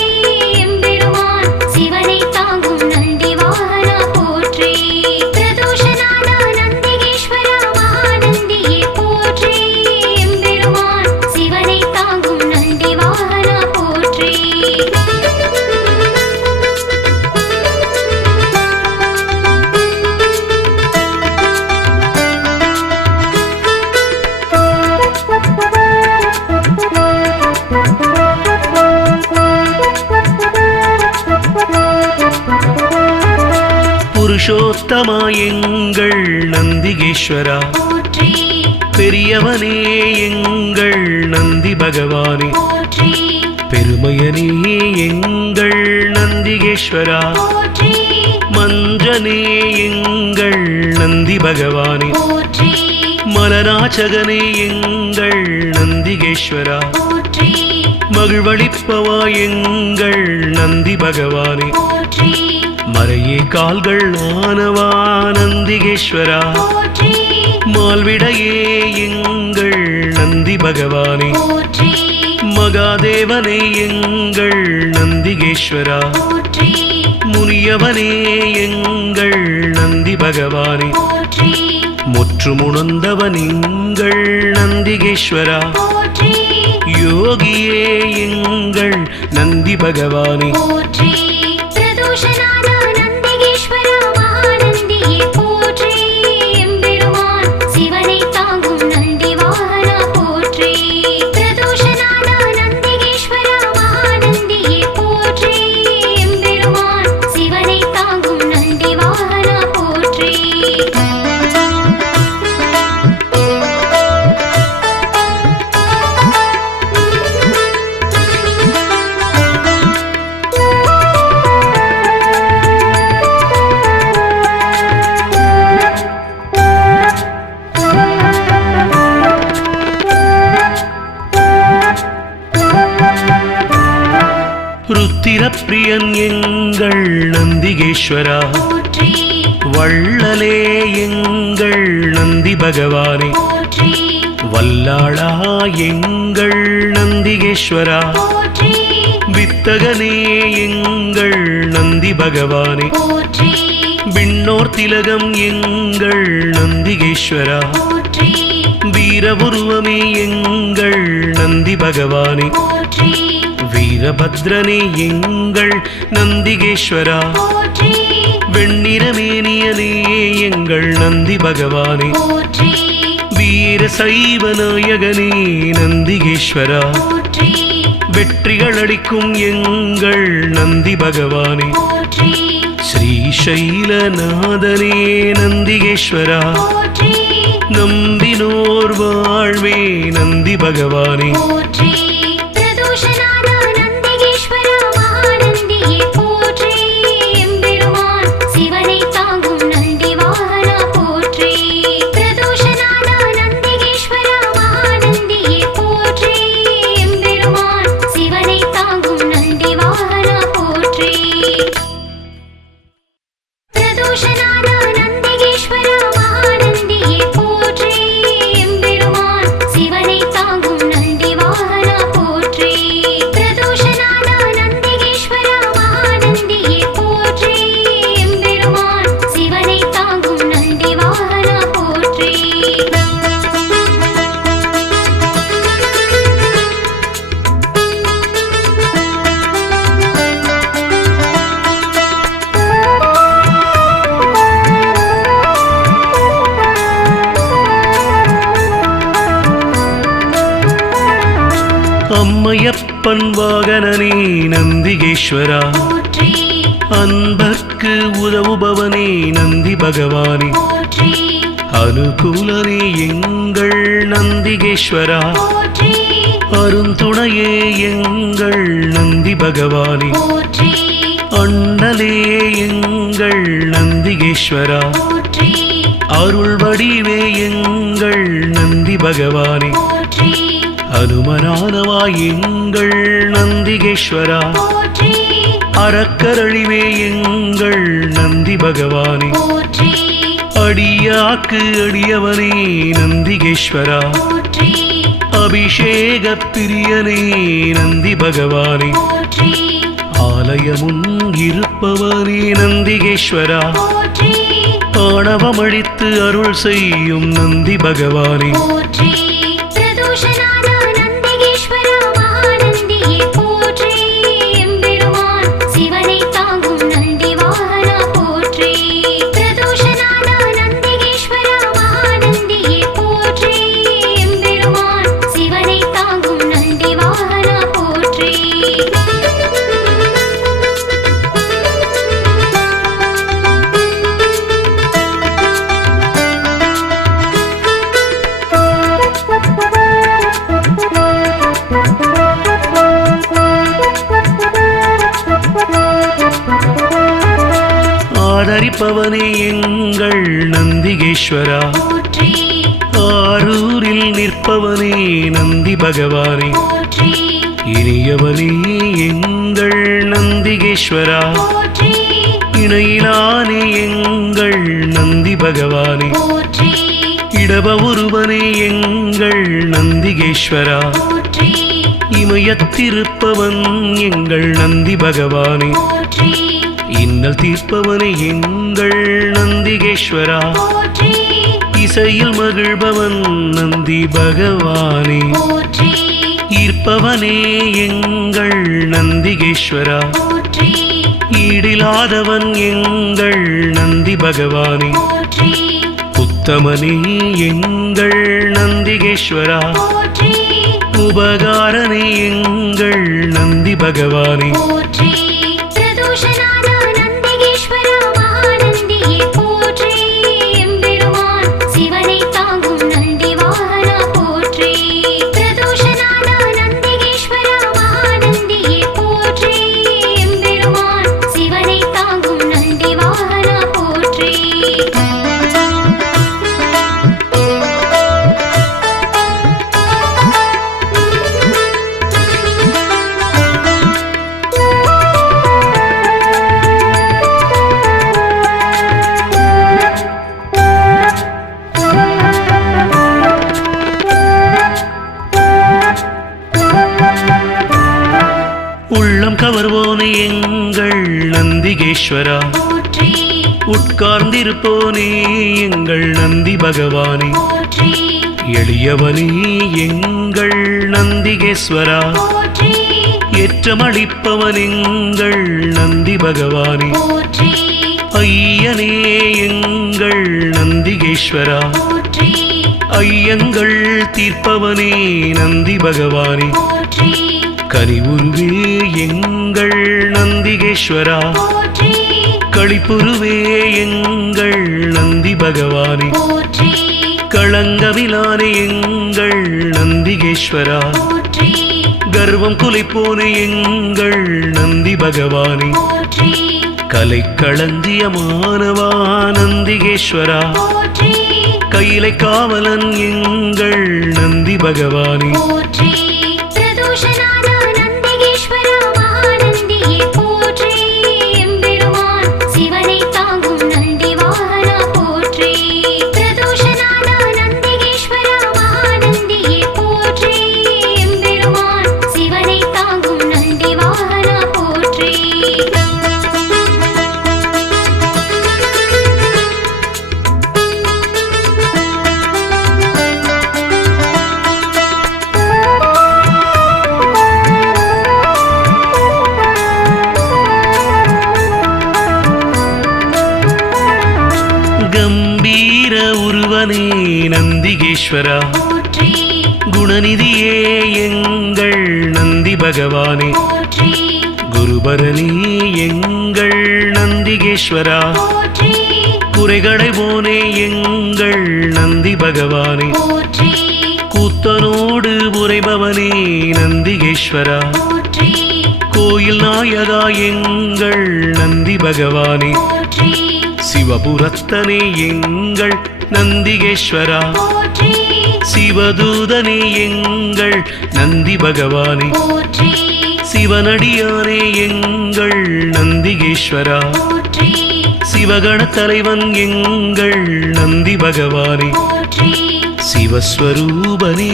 எம்பெருமான் சிவனை தாங்கும் நந்தி வாகனா போற்றி பிரதோஷநாத நந்திகேஸ்வர மகாநந்தியே போற்றி எம்பெருமான் சிவனை தாங்கும் நந்தி வாகனா போற்றி புருஷோத்தமா எங்கள் நந்திகேஸ்வரா, போற்றி பெரியவனே எங்கள் நந்தி பகவானே, போற்றி பெருமையனே எங்கள் நந்திகேஸ்வரா, போற்றி மஞ்சனே எங்கள் நந்தி பகவானே, போற்றி மலராச்சகனே எங்கள் நந்திகேஸ்வரா, போற்றி மகிழ்வளிப்பவா எங்கள் நந்தி பகவானே, போற்றி மறையே கால்கள் ஆனவா நந்திகேஸ்வரா, போற்றி மால்விடையே எங்கள் நந்தி பகவானே, போற்றி மகாதேவனே எங்கள் நந்திகேஸ்வரா, போற்றி முனியவனே எங்கள் நந்தி பகவானே, போற்றி முற்றுமுணர்ந்தவன் எங்கள் நந்திகேஸ்வரா, போற்றி யோகியே எங்கள் நந்தி பகவானே, போற்றி பிரதோஷநாத நந்திகேஸ்வர மகாநந்தியே போற்றி எம்பெருமான் சிவனை தாங்கும் நந்தி வாகனா போற்றி பிரதோஷநாத நந்திகேஸ்வர மகாநந்தியே போற்றி எம்பெருமான் சிவனை தாங்கும் நந்தி வாகனா போற்றி ருத்திரப்பிரியன் எங்கள் நந்திகேஸ்வரா, போற்றி வள்ளலே எங்கள் நந்தி பகவானே, போற்றி வல்லாளா எங்கள் நந்திகேஸ்வரா, போற்றி வித்தகனே எங்கள் நந்தி பகவானே, போற்றி விண்ணோர் திலகம் எங்கள் நந்திகேஸ்வரா, போற்றி வீரபுருவமே எங்கள் நந்தி பகவானே, போற்றி வீரபத்ரனே எங்கள் நந்திகேஸ்வரா, போற்றி வெண்ணிறமேனியனே எங்கள் நந்தி பகவானே, போற்றி வீர சைவ நாயகனே நந்திகேஸ்வரா, போற்றி வெற்றிகள் அளிக்கும் எங்கள் நந்தி பகவானே, போற்றி ஸ்ரீசைலநாதனே நந்திகேஸ்வரா, போற்றி நம்பினோர் வாழ்வே நந்தி பகவானே, போற்றி பிரதோஷநாத நந்திகேஸ்வர மகாநந்தியே போற்றி எம்பெருமான் சிவனை தாங்கும் நந்தி வாகனா போற்றி பிரதோஷநாத நந்திகேஸ்வர மகாநந்தியே போற்றி எம்பெருமான் சிவனை தாங்கும் நந்தி வாகனா போற்றி பிரதோஷநாத நந்திகேஸ்வர மகாநந்தியே போற்றி எம்பெருமான் சிவனை தாங்கும் நந்தி வாகனா போற்றி பிரதோஷநாத நந்திகேஸ்வர மகாநந்தியே போற்றி எம்பெருமான் சிவனை தாங்கும் நந்தி வாகனா போற்றி அம்மையப்பன் வாகனனே நந்திகேஸ்வரா, போற்றி அன்பர்க்கு உதவுபவனே நந்தி பகவானே, போற்றி அனுகூலனே எங்கள் நந்திகேஸ்வரா, போற்றி அருந்துணையே எங்கள் நந்தி பகவானே, போற்றி அண்ணலே எங்கள் நந்திகேஸ்வரா, போற்றி அருள் வடிவே எங்கள் நந்தி பகவானே, போற்றி அனுமனானவாய் எங்கள் நந்திகேஸ்வரா, போற்றி அறக்கரழிவே எங்கள் நந்தி பகவானே, போற்றி அடியாக்கு அடியவனே நந்திகேஸ்வரா, போற்றி அபிஷேக பிரியனே நந்தி பகவானே, போற்றி ஆலயமுன் இருப்பவனே நந்திகேஸ்வரா, போற்றி ஆணவமழித்து அருள் செய்யும் நந்தி பகவானே, போற்றி பிரதோஷநாத நந்திகேஸ்வர மகாநந்தியே போற்றி எம்பெருமான் சிவனை தாங்கும் நந்தி வாகனா போற்றி பிரதோஷநாத நந்திகேஸ்வர மகாநந்தியே போற்றி எம்பெருமான் சிவனை தாங்கும் நந்தி வாகனா போற்றி ஆதரிப்பவனே எங்கள் நந்திகேஸ்வரா, போற்றி ஆரூரில் நிற்பவனே நந்தி பகவானே, போற்றி இனியவனே எங்கள் நந்திகேஸ்வரா, போற்றி இணையிலானே எங்கள் நந்தி பகவானே, போற்றி இடப ஒருவனே எங்கள் நந்திகேஸ்வரா, போற்றி இமயத்திருப்பவன் எங்கள் நந்தி பகவானே, போற்றி இன்னல் தீர்ப்பவனே எங்கள் நந்திகேஸ்வரா, போற்றி இசையில் மகிழ்பவன் நந்தி பகவானே, போற்றி ஈர்ப்பவனே எங்கள் நந்திகேஸ்வரா, போற்றி ஈடிலாதவன் எங்கள் நந்தி பகவானே, போற்றி உத்தமனே எங்கள் நந்திகேஸ்வரா, போற்றி உபகாரனே எங்கள் நந்தி பகவானே, போற்றி பிரதோஷநாத நந்திகேஸ்வர மகாநந்தியே போற்றி எம்பெருமான் சிவனை தாங்கும் நந்தி வாகனா போற்றி பிரதோஷநாத நந்திகேஸ்வர மகாநந்தியே போற்றி எம்பெருமான் சிவனை தாங்கும் நந்தி வாகனா போற்றி உள்ளம் கவர்வோனே எங்கள் நந்திகேஸ்வரா, போற்றி உட்கார்ந்திருப்போனே எங்கள் நந்தி பகவானே, போற்றி எளியவனே எங்கள் நந்திகேஸ்வரா, போற்றி ஏற்றமளிப்பவன் எங்கள் நந்தி பகவானே, போற்றி ஐயனே எங்கள் நந்திகேஸ்வரா, போற்றி ஐயங்கள் தீர்ப்பவனே நந்தி பகவானே, போற்றி கனிவுருவே எங்கள் நந்திகேஸ்வரா, போற்றி களிப்புருவே எங்கள் நந்தி பகவானே, போற்றி களங்கமிலானே எங்கள் நந்திகேஸ்வரா, போற்றி கர்வம் குலைப்போனே எங்கள் நந்தி பகவானே, போற்றி கலைக்களஞ்சியமானவா நந்திகேஸ்வரா, போற்றி கையிலை காவலன் எங்கள் நந்தி பகவானே, போற்றி பிரதோஷநாத நந்திகேஸ்வர மகாநந்தியே போற்றி எம்பெருமான் சிவனை தாங்கும் நந்தி வாகனா போற்றி பிரதோஷநாத நந்திகேஸ்வர மகாநந்தியே போற்றி எம்பெருமான் சிவனை தாங்கும் நந்தி வாகனா போற்றி கம்பீர உருவனே நந்திகேஸ்வரா, போற்றி குணநிதியே எங்கள் நந்தி நந்தி பகவானே போற்றி குருபரனே எங்கள் நந்திகேஸ்வரா போற்றி குறைகளை போனே எங்கள் நந்தி பகவானே போற்றி கூத்தனோடு உரைபவனே நந்திகேஸ்வரா போற்றி கோயில் நாயகா எங்கள் நந்தி பகவானே போற்றி சிவபுரத்தனே எங்கள் நந்திகேஸ்வரா போற்றி சிவதூதனே எங்கள் நந்தி பகவானே போற்றி சிவனடியானே எங்கள் நந்திகேஸ்வரா போற்றி சிவகண தலைவன் எங்கள் நந்தி பகவானே போற்றி சிவஸ்வரூபனே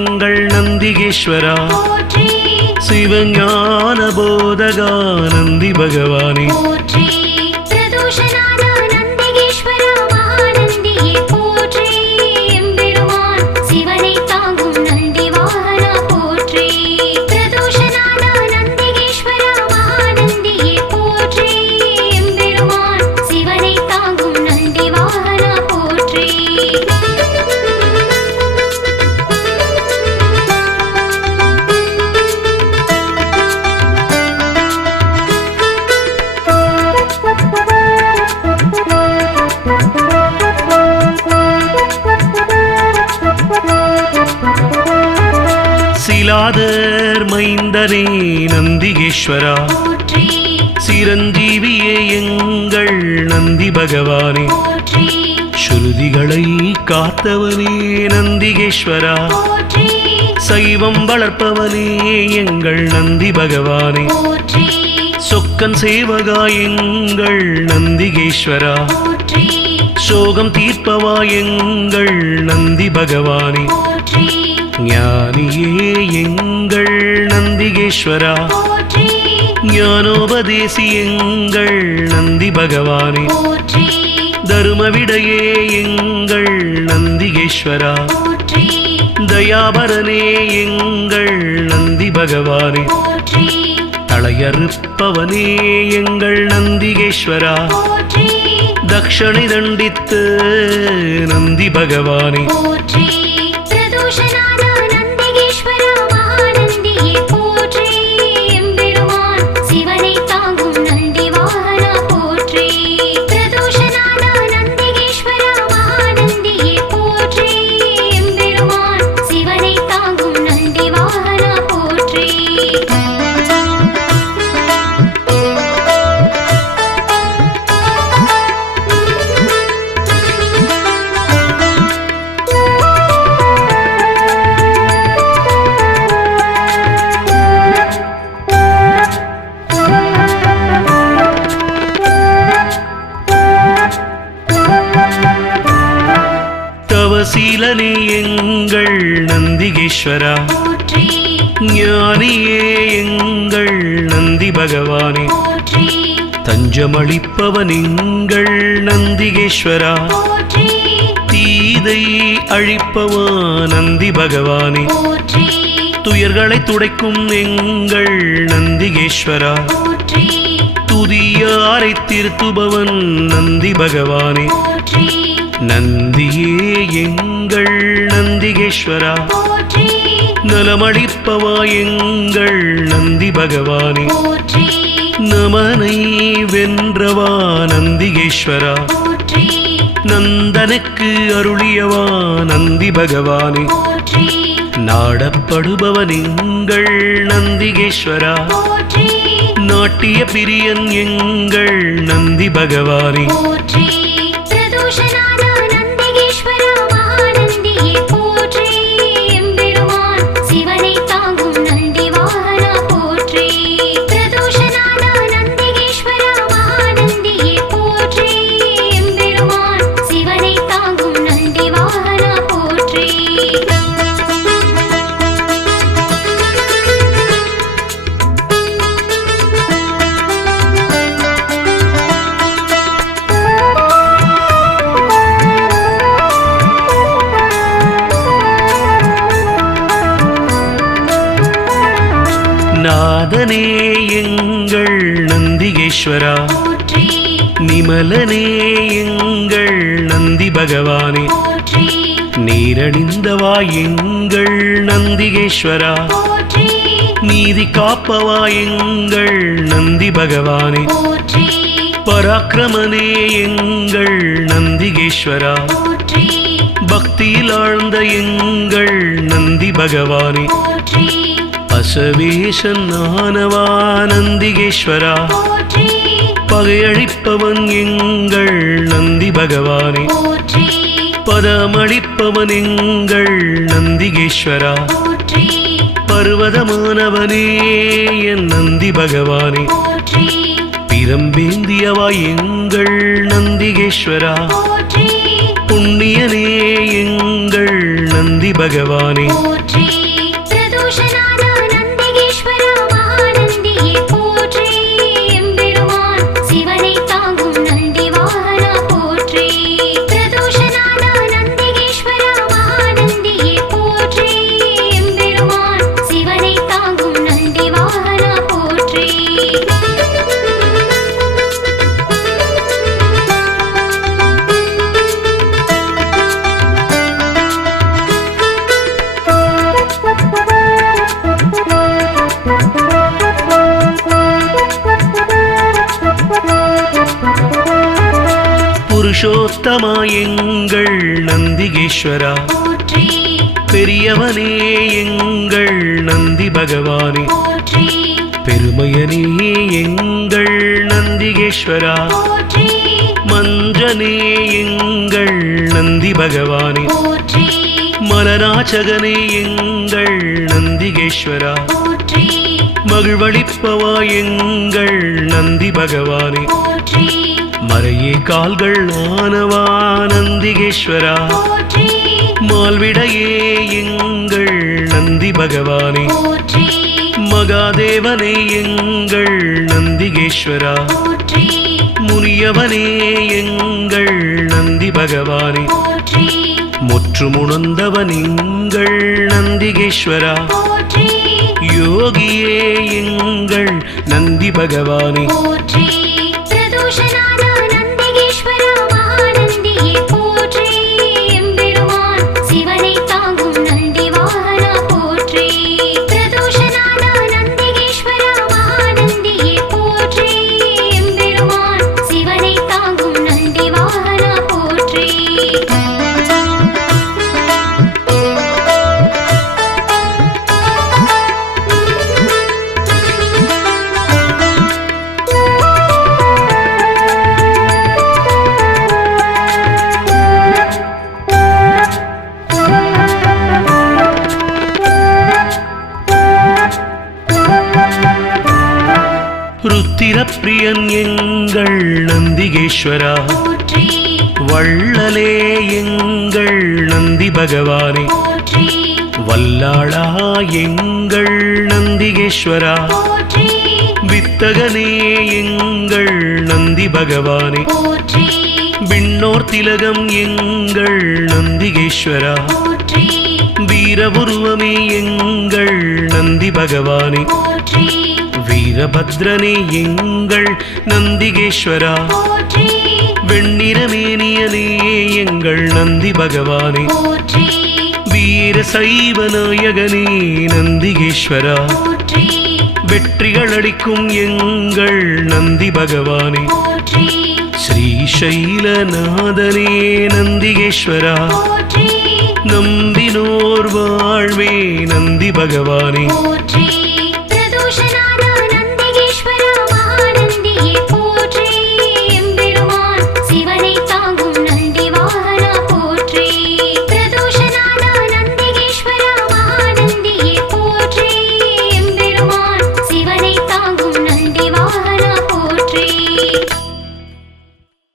எங்கள் நந்திகேஸ்வரா போற்றி சிவஞான போதகா நந்தி பகவானே போற்றி பிரதோஷநாத நந்திகேஸ்வர மகாநந்தியே போற்றி எம்பெருமான் சிவனை தாங்கும் நந்தி வாகனா போற்றி பிரதோஷநாத நந்திகேஸ்வர மகாநந்தியே போற்றி எம்பெருமான் சிவனை தாங்கும் நந்தி வாகனா போற்றி சிலாதர் மைந்தனே நந்திகேஸ்வரா போற்றி சிரஞ்சீவியே எங்கள் நந்தி பகவானே போற்றி ஸ்ருதிகளை காத்தவனே நந்திகேஸ்வரா போற்றி சைவம் வளர்ப்பவனே எங்கள் நந்தி பகவானே போற்றி சொக்கன் சேவகா எங்கள் நந்திகேஸ்வரா போற்றி சோகம் தீர்ப்பவா எங்கள் நந்தி பகவானே போற்றி ஞானியே எங்கள் நந்திகேஸ்வரா போற்றி ஞானோபதேசி எங்கள் நந்தி பகவானே போற்றி தருமவிடையே எங்கள் நந்திகேஸ்வரா போற்றி தயாபரனே எங்கள் நந்தி பகவானே போற்றி தளையறுப்பவனே எங்கள் நந்திகேஸ்வரா போற்றி தக்ஷணை தண்டித்து நந்தி பகவானே போற்றி பிரதோஷநாத நந்திகேஸ்வர மகாநந்தியே போற்றி எம்பெருமான் சிவனை தாங்கும் நந்தி வாகனா போற்றி பிரதோஷநாத நந்திகேஸ்வர மகாநந்தியே போற்றி எம்பெருமான் சிவனை தாங்கும் நந்தி வாகனா போற்றி தவசீலனே எங்கள் நந்திகேஸ்வரா போற்றி ஞானியே எங்கள் நந்தி பகவானே போற்றி தஞ்சமளிப்பவன் எங்கள் நந்திகேஸ்வரா போற்றி தீதை அழிப்பவா நந்தி பகவானே போற்றி துயர்களை துடைக்கும் எங்கள் நந்திகேஸ்வரா போற்றி துதியாரை திருத்துபவன் நந்தி பகவானே போற்றி நந்தியே எங்கள் நந்திகேஸ்வரா போற்றி நலமளிப்பவா எங்கள் நந்தி பகவானே போற்றி நமனை வென்றவா நந்திகேஸ்வரா போற்றி நந்தனுக்கு அருளியவா நந்தி பகவானே போற்றி நாடப்படுபவன் எங்கள் நந்திகேஸ்வரா போற்றி நாட்டிய பிரியன் எங்கள் நந்தி பகவானே போற்றி பிரதோஷநாத நந்திகேஸ்வர மகாநந்தியே போற்றி எம்பெருமான் சிவனை தாங்கும் நந்தி வாகனா போற்றி பிரதோஷநாத நந்திகேஸ்வர மகாநந்தியே போற்றி எம்பெருமான் சிவனை தாங்கும் நந்தி வாகனா போற்றி நாதனே எங்கள் நந்திகேஸ்வரா போற்றி நிமலனே எங்கள் நந்தி பகவானே போற்றி நீரணிந்தவா எங்கள் நந்திகேஸ்வரா போற்றி நீதி காப்பவா எங்கள் நந்தி பகவானே போற்றி பராக்கிரமனே எங்கள் நந்திகேஸ்வரா போற்றி பக்தியில் ஆழ்ந்த எங்கள் நந்தி பகவானே போற்றி அசவேசன் ஆனவா நந்திகேஸ்வரா போற்றி பகையழிப்பவன் எங்கள் நந்தி பகவானே போற்றி பதமளிப்பவன் எங்கள் நந்திகேஸ்வரா போற்றி பர்வதமானவனே என் நந்தி பகவானே போற்றி பிரம்பேந்தியவா எங்கள் நந்திகேஸ்வரா போற்றி புண்ணியனே எங்கள் நந்தி பகவானே போற்றி பிரதோஷநாத நந்திகேஸ்வர மகாநந்தியே போற்றி எம்பெருமான் சிவனை தாங்கும் நந்தி வாகனா போற்றி பிரதோஷநாத நந்திகேஸ்வர மகாநந்தியே போற்றி எம்பெருமான் சிவனை தாங்கும் நந்தி வாகனா போற்றி புருஷோத்தமா எங்கள் நந்திகேஸ்வரா போற்றி பெரியவனே எங்கள் நந்தி பகவானே போற்றி பெருமையனே எங்கள் நந்திகேஸ்வரா போற்றி மஞ்சனே எங்கள் நந்தி பகவானே போற்றி மலராச்சகனே எங்கள் நந்திகேஸ்வரா போற்றி மகிழ்வளிப்பவா எங்கள் நந்தி பகவானே போற்றி மறையே கால்கள் ஆனவா நந்திகேஸ்வரா போற்றி மால்விடையே எங்கள் நந்தி பகவானே போற்றி மகாதேவனே எங்கள் நந்திகேஸ்வரா போற்றி முனியவனே எங்கள் நந்தி பகவானே போற்றி முற்றுமுணர்ந்தவன் எங்கள் நந்திகேஸ்வரா போற்றி யோகியே எங்கள் நந்தி பகவானே போற்றி பிரதோஷநாத நந்திகேஸ்வர மகாநந்தியே போற்றி எம்பெருமான் சிவனை தாங்கும் நந்தி வாகனா போற்றி பிரதோஷநாத நந்திகேஸ்வர மகாநந்தியே போற்றி எம்பெருமான் சிவனை தாங்கும் நந்தி வாகனா போற்றி ருத்திரப்பிரியன் எங்கள் நந்திகேஸ்வரா போற்றி வள்ளலே எங்கள் நந்தி பகவானே போற்றி வல்லாளா எங்கள் நந்திகேஸ்வரா போற்றி வித்தகனே எங்கள் நந்தி பகவானே போற்றி விண்ணோர் திலகம் எங்கள் நந்திகேஸ்வரா போற்றி வீரபுருவமே எங்கள் நந்தி பகவானே போற்றி வீரபத்ரனே எங்கள் நந்திகேஸ்வரா போற்றி வெண்ணிறமேனியனே எங்கள் நந்தி பகவானே போற்றி வீர சைவ நாயகனே நந்திகேஸ்வரா போற்றி வெற்றிகள் அளிக்கும் எங்கள் நந்தி பகவானே போற்றி ஸ்ரீசைலநாதனே நந்திகேஸ்வரா போற்றி நம்பினோர் வாழ்வே நந்தி பகவானே போற்றி